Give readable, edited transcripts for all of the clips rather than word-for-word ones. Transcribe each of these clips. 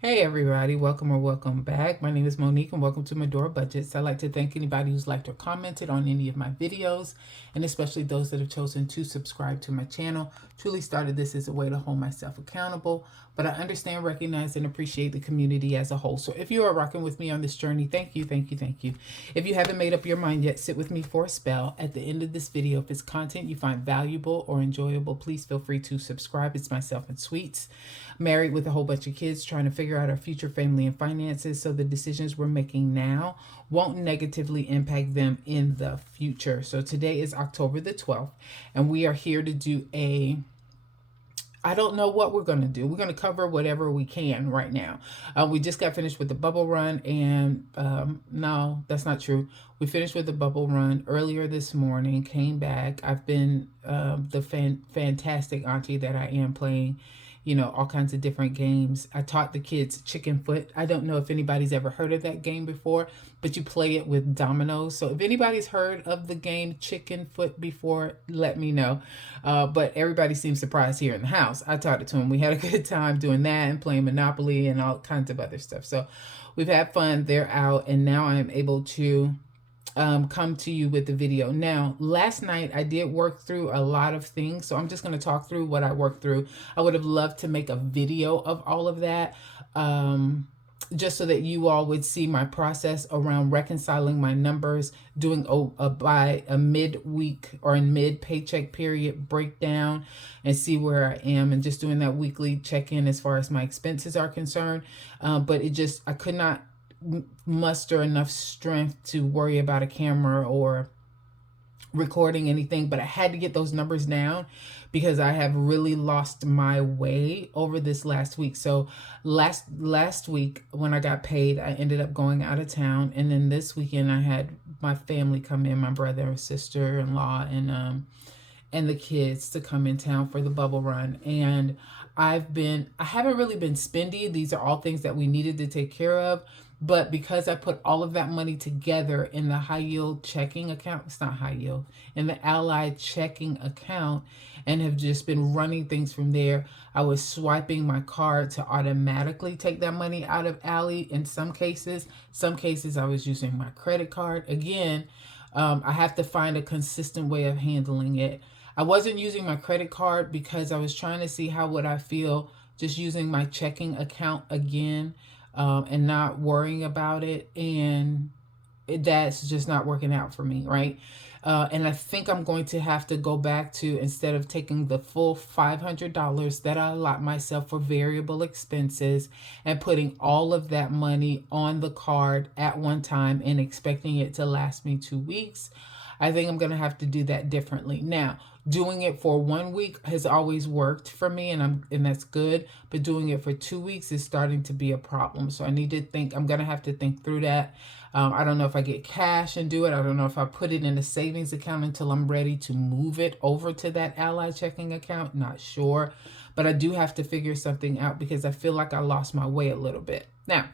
Hey everybody, welcome or welcome back. My name is Monique and welcome to Medora Budgets. I'd like to thank anybody who's liked or commented on any of my videos, and especially those that have chosen to subscribe to my channel. Truly started this as a way to hold myself accountable, but I understand, recognize, and appreciate the community as a whole. So if you are rocking with me on this journey, thank you, thank you, thank you. If you haven't made up your mind yet, sit with me for a spell. At the end of this video, if it's content you find valuable or enjoyable, please feel free to subscribe. It's myself and Sweets, married with a whole bunch of kids, trying to figure out our future family and finances so the decisions we're making now won't negatively impact them in the future. So today is October the 12th, and we are here to do I don't know what we're going to do. We're going to cover whatever we can right now. We just got finished with the bubble run, and no, that's not true. We finished with the bubble run earlier this morning, came back. I've been the fantastic auntie that I am, playing all kinds of different games. I taught the kids chicken foot. I don't know if anybody's ever heard of that game before, but you play it with dominoes. So if anybody's heard of the game chicken foot before, let me know. But everybody seems surprised here in the house. I taught it to them. We had a good time doing that and playing Monopoly and all kinds of other stuff. So we've had fun. They're out, and now I'm able to come to you with the video. Now, last night I did work through a lot of things, so I'm just going to talk through what I worked through. I would have loved to make a video of all of that, just so that you all would see my process around reconciling my numbers, doing by a mid-week or in mid-paycheck period breakdown, and see where I am, and just doing that weekly check-in as far as my expenses are concerned. But I could not muster enough strength to worry about a camera or recording anything, but I had to get those numbers down because I have really lost my way over this last week. So last week when I got paid, I ended up going out of town, and then this weekend I had my family come in, my brother and sister-in-law and the kids to come in town for the bubble run. And I haven't really been spendy. These are all things that we needed to take care of. But because I put all of that money together in the high yield checking account, it's not high yield, in the Allied checking account, and have just been running things from there, I was swiping my card to automatically take that money out of Ally in some cases. Some cases I was using my credit card. Again, I have to find a consistent way of handling it. I wasn't using my credit card because I was trying to see how would I feel just using my checking account again. And not worrying about it, and that's just not working out for me, right? And I think I'm going to have to go back to, instead of taking the full $500 that I allot myself for variable expenses and putting all of that money on the card at one time and expecting it to last me 2 weeks, I think I'm going to have to do that differently. Now, doing it for 1 week has always worked for me, and that's good. But doing it for 2 weeks is starting to be a problem. So I need to think. I'm going to have to think through that. I don't know if I get cash and do it. I don't know if I put it in a savings account until I'm ready to move it over to that Ally checking account. Not sure. But I do have to figure something out because I feel like I lost my way a little bit. Now,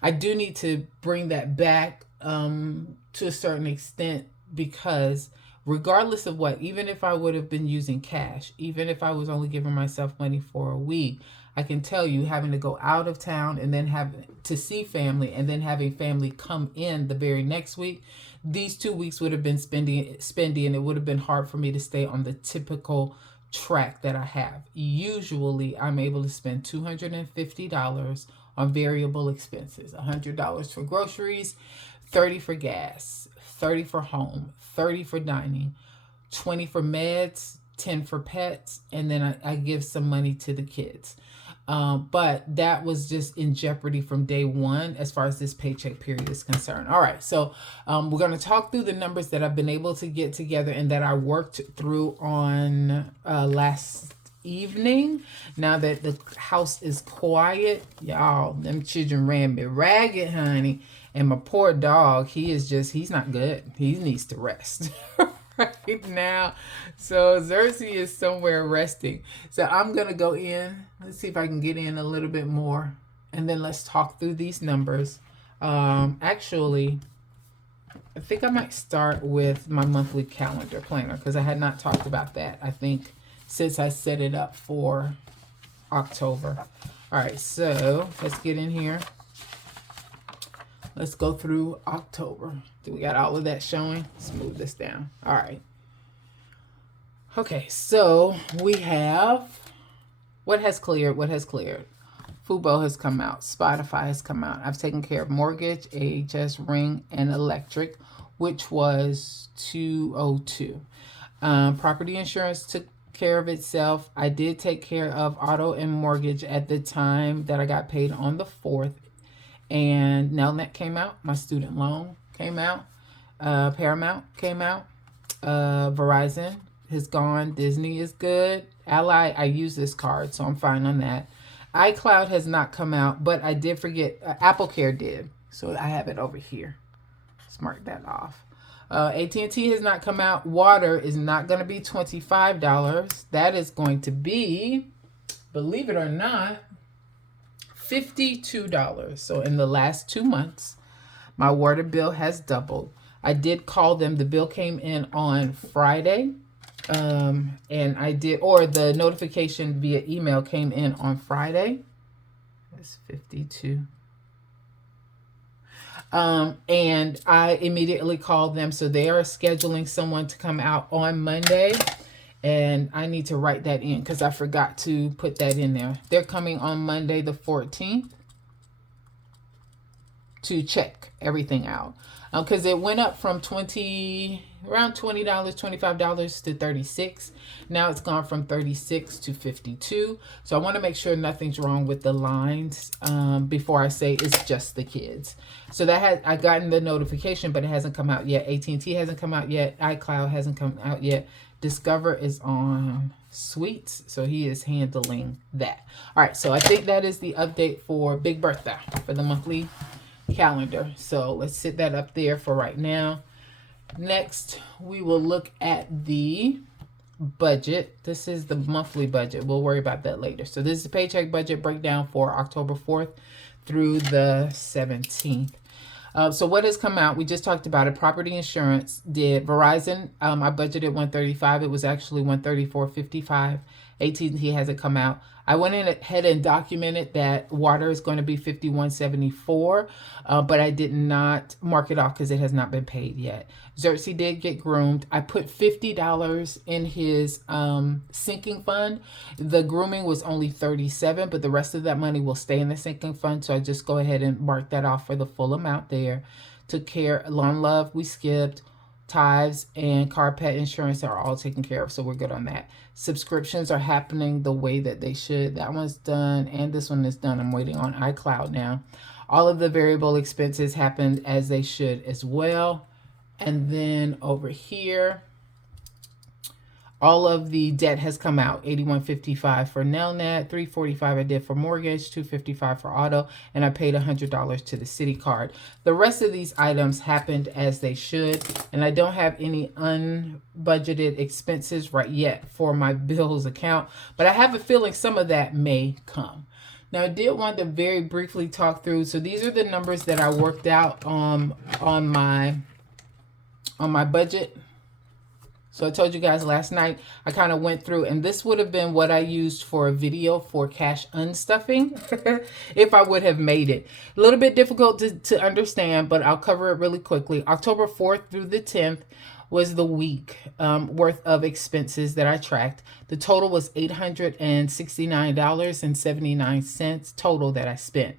I do need to bring that back to a certain extent, because regardless of what, even if I would have been using cash, even if I was only giving myself money for a week, I can tell you, having to go out of town and then having to see family and then having family come in the very next week, these 2 weeks would have been spendy, and it would have been hard for me to stay on the typical track that I have. Usually I'm able to spend $250 on variable expenses, $100 for groceries, $30 for gas, $30 for home, $30 for dining, $20 for meds, $10 for pets, and then I give some money to the kids. But that was just in jeopardy from day one as far as this paycheck period is concerned. All right, so we're going to talk through the numbers that I've been able to get together and that I worked through on last evening. Now that the house is quiet, y'all, them children ran me ragged, honey. And my poor dog, he's not good. He needs to rest right now. So Xerxes is somewhere resting. So I'm going to go in. Let's see if I can get in a little bit more. And then let's talk through these numbers. Actually, I think I might start with my monthly calendar planner, because I had not talked about that, I think, since I set it up for October. All right, so let's get in here. Let's go through October. Do we got all of that showing? Let's move this down. All right. Okay, so we have what has cleared. What has cleared? Fubo has come out. Spotify has come out. I've taken care of mortgage, AHS, Ring, and electric, which was $202. Property insurance took care of itself. I did take care of auto and mortgage at the time that I got paid on the 4th. And Nelnet came out. My student loan came out. Paramount came out. Verizon has gone. Disney is good. Ally, I use this card, so I'm fine on that. iCloud has not come out, but I did forget. Apple Care did. So I have it over here. Let's mark that off. AT&T has not come out. Water is not going to be $25. That is going to be, believe it or not, $52. So in the last 2 months, my water bill has doubled. I did call them. The bill came in on Friday. And the notification via email came in on Friday. It's 52. And I immediately called them. So they are scheduling someone to come out on Monday. And I need to write that in because I forgot to put that in there. They're coming on Monday the 14th to check everything out. Because it went up from around $20, $25 to $36. Now it's gone from $36 to $52. So I want to make sure nothing's wrong with the lines before I say it's just the kids. So I gotten the notification, but it hasn't come out yet. AT&T hasn't come out yet. iCloud hasn't come out yet. Discover is on Suites, so he is handling that. All right, so I think that is the update for Big Bertha for the monthly calendar. So let's sit that up there for right now. Next, we will look at the budget. This is the monthly budget. We'll worry about that later. So this is the paycheck budget breakdown for October 4th through the 17th. So what has come out? We just talked about it. Property insurance did. Verizon, I budgeted $135. It was actually $134.55. AT&T hasn't come out. I went ahead and documented that water is going to be $51.74, but I did not mark it off because it has not been paid yet. Xerxes did get groomed. I put $50 in his sinking fund. The grooming was only $37, but the rest of that money will stay in the sinking fund. So I just go ahead and mark that off for the full amount there. Took care. Lawn Love, we skipped. Tithes and car pet insurance are all taken care of, so we're good on that. Subscriptions are happening the way that they should. That one's done, and this one is done. I'm waiting on iCloud now. All of the variable expenses happened as they should as well. And then over here, all of the debt has come out. $81.55 for Nelnet, $345 I did for mortgage, $255 for auto, and I paid $100 to the city card. The rest of these items happened as they should, and I don't have any unbudgeted expenses right yet for my bills account, but I have a feeling some of that may come. Now, I did want to very briefly talk through. So these are the numbers that I worked out on my budget. So I told you guys last night, I kind of went through, and this would have been what I used for a video for cash unstuffing if I would have made it. A little bit difficult to understand, but I'll cover it really quickly. October 4th through the 10th was the week worth of expenses that I tracked. The total was $869.79 total that I spent.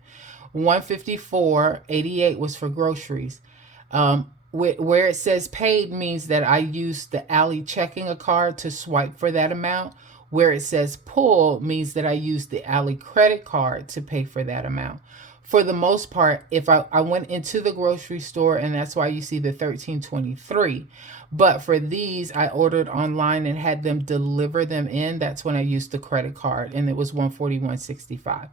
$154.88 was for groceries. Where it says paid means that I used the Ally checking card to swipe for that amount. Where it says pull means that I used the Ally credit card to pay for that amount. For the most part, if I went into the grocery store, and that's why you see the $13.23. But for these, I ordered online and had them deliver them in. That's when I used the credit card, and it was $141.65.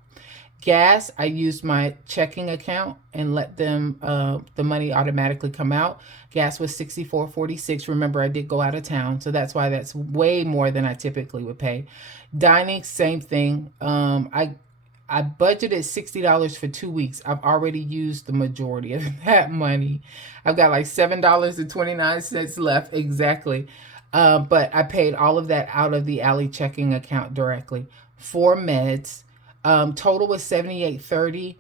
Gas, I used my checking account and let them the money automatically come out. Gas was $64.46. Remember, I did go out of town, so that's why that's way more than I typically would pay. Dining, same thing. I budgeted $60 for 2 weeks. I've already used the majority of that money. I've got like $7.29 left exactly. But I paid all of that out of the Ally checking account directly. For meds, Total was $78.30.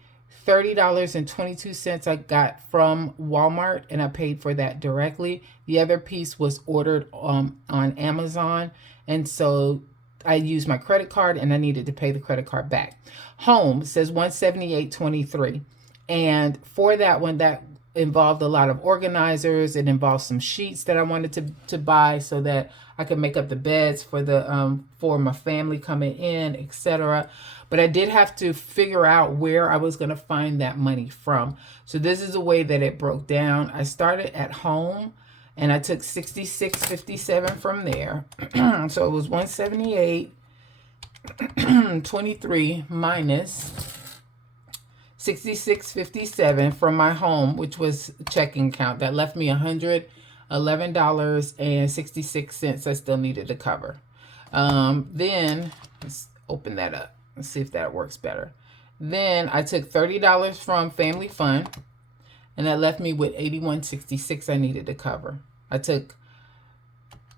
$30.22 I got from Walmart, and I paid for that directly. The other piece was ordered on Amazon, and so I used my credit card, and I needed to pay the credit card back. Home says $178.23, and for that one, that involved a lot of organizers. It involved some sheets that I wanted to buy so that I could make up the beds for the for my family coming in, etc. But I did have to figure out where I was going to find that money from. So this is the way that it broke down. I started at home, and I took $66.57 from there. So it was $178.23 minus $66.57 from my home, which was checking account. That left me $111.66 I still needed to cover. Then let's open that up. Let's see if that works better. Then I took $30 from Family Fun, and that left me with $81.66 I needed to cover. I took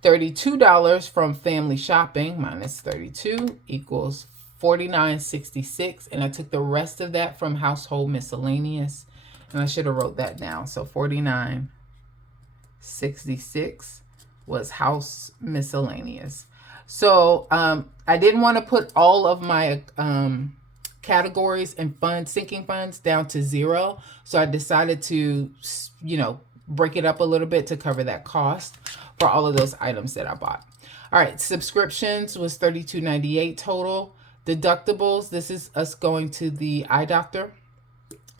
$32 from Family Shopping minus 32 equals $49.66, and I took the rest of that from Household Miscellaneous, and I should have wrote that down. So $49.66 was House Miscellaneous. So I didn't want to put all of my categories and sinking funds down to zero, so I decided to, break it up a little bit to cover that cost for all of those items that I bought. All right, subscriptions was $32.98 total. Deductibles, this is us going to the eye doctor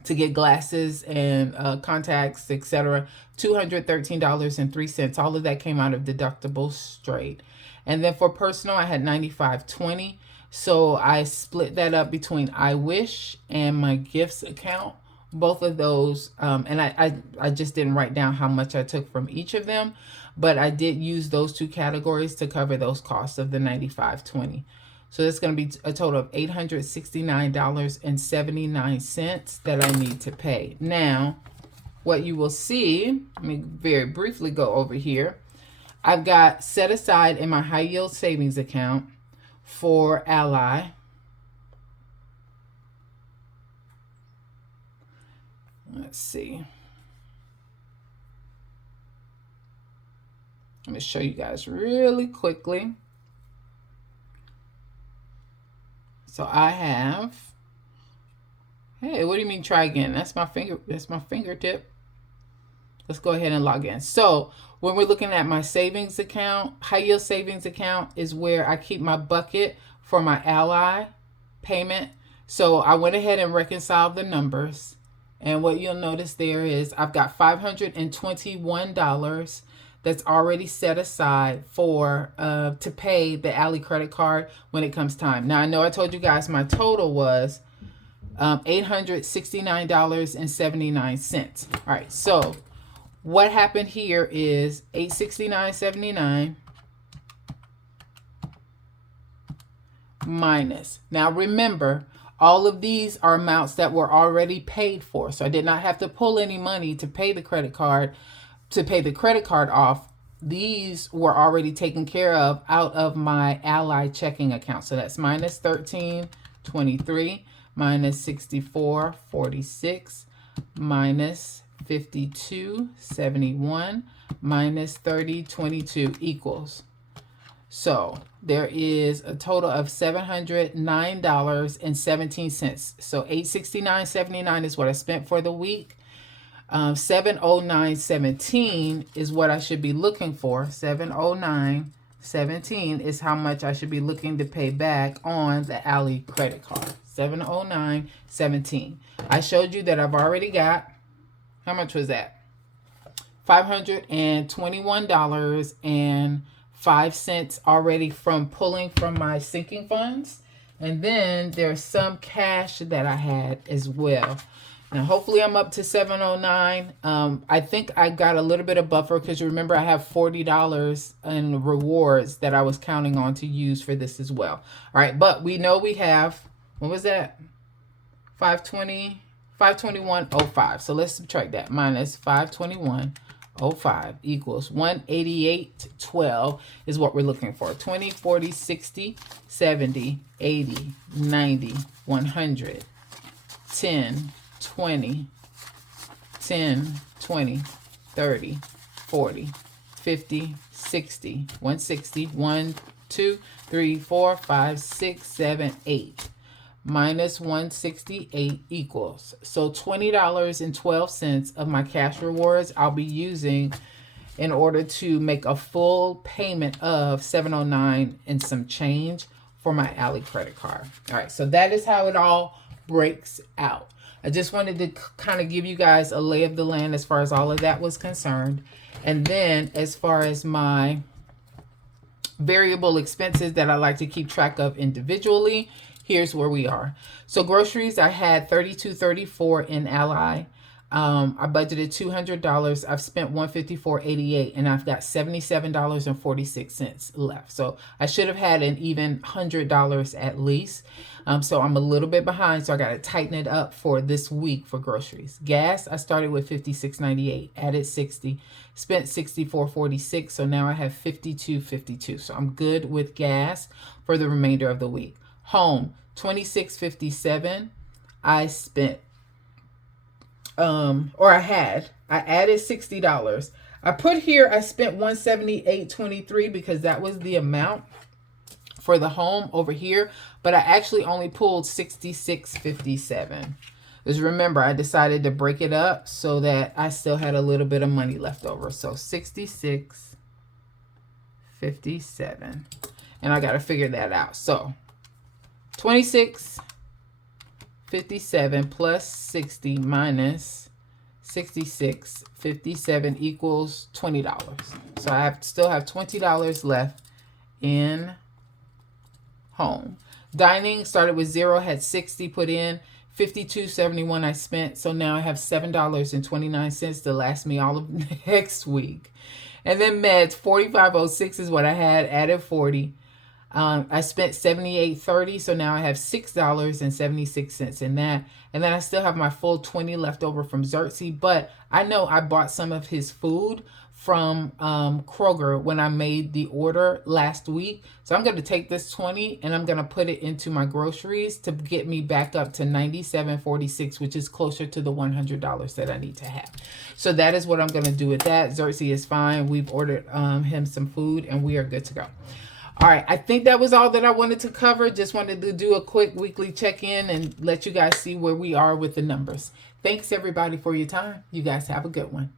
to get glasses and contacts, etc. $213.03. All of that came out of deductibles straight. And then for personal, I had $95.20. So I split that up between iWish and my gifts account. Both of those, and I just didn't write down how much I took from each of them, but I did use those two categories to cover those costs of the $95.20. So that's going to be a total of $869.79 that I need to pay. Now, what you will see, let me very briefly go over here. I've got set aside in my high yield savings account for Ally. Let's see. Let me show you guys really quickly. So I have, hey, what do you mean try again? That's my fingertip. Let's go ahead and log in. So when we're looking at my savings account, high yield savings account is where I keep my bucket for my Ally payment. So I went ahead and reconciled the numbers. And what you'll notice there is I've got $521 that's already set aside for to pay the Ally credit card when it comes time. Now, I know I told you guys my total was $869.79. All right, so what happened here is $869.79 minus. Now, remember, all of these are amounts that were already paid for. So I did not have to pull any money to pay the credit card, off. These were already taken care of out of my Ally checking account. So that's minus $13.23, minus $64.46, minus $52.71, minus $30.22 equals. So there is a total of $709.17. So $869.79 is what I spent for the week. $709.17 is what I should be looking for. $709.17 is how much I should be looking to pay back on the Ally credit card. $709.17. I showed you that I've already got, how much was that? $521.05 already from pulling from my sinking funds. And then there's some cash that I had as well. Now, hopefully I'm up to $709. I think I got a little bit of buffer because remember I have $40 in rewards that I was counting on to use for this as well. All right, but we know we have, what was that? $521.05. So let's subtract that. Minus $521.05 05 equals 188.12 is what we're looking for. 20, 40, 60, 70, 80, 90, 100, 10, 20, 10, 20, 30, 40, 50, 60, 160, 1, 2, 3, 4, 5, 6, 7, 8. Minus 168 equals. So $20.12 of my cash rewards I'll be using in order to make a full payment of $709 and some change for my Ally credit card. All right, so that is how it all breaks out. I just wanted to kind of give you guys a lay of the land as far as all of that was concerned. And then as far as my variable expenses that I like to keep track of individually, here's where we are. So groceries, I had $32.34 in Ally. I budgeted $200. I've spent $154.88, and I've got $77.46 left. So I should have had an even $100 at least. So I'm a little bit behind, so I got to tighten it up for this week for groceries. Gas, I started with $56.98, added 60, spent $64.46, so now I have $52.52. So I'm good with gas for the remainder of the week. Home, $26.57. I spent, I added $60. I put here, I spent $178.23 because that was the amount for the home over here, but I actually only pulled $66.57. Because remember, I decided to break it up so that I still had a little bit of money left over. So $66.57. And I got to figure that out. So $26.57 plus 60 minus 66.57 equals $20. So I still have $20 left in home. Dining started with 0, had 60 put in, $52.71 I spent. So now I have $7.29 to last me all of next week. And then meds, $45.06 is what I had, added 40. I spent $78.30, so now I have $6.76 in that. And then I still have my full $20 left over from Xerxes, but I know I bought some of his food from Kroger when I made the order last week. So I'm going to take this $20 and I'm going to put it into my groceries to get me back up to $97.46, which is closer to the $100 that I need to have. So that is what I'm going to do with that. Xerxes is fine. We've ordered him some food and we are good to go. All right, I think that was all that I wanted to cover. Just wanted to do a quick weekly check-in and let you guys see where we are with the numbers. Thanks, everybody, for your time. You guys have a good one.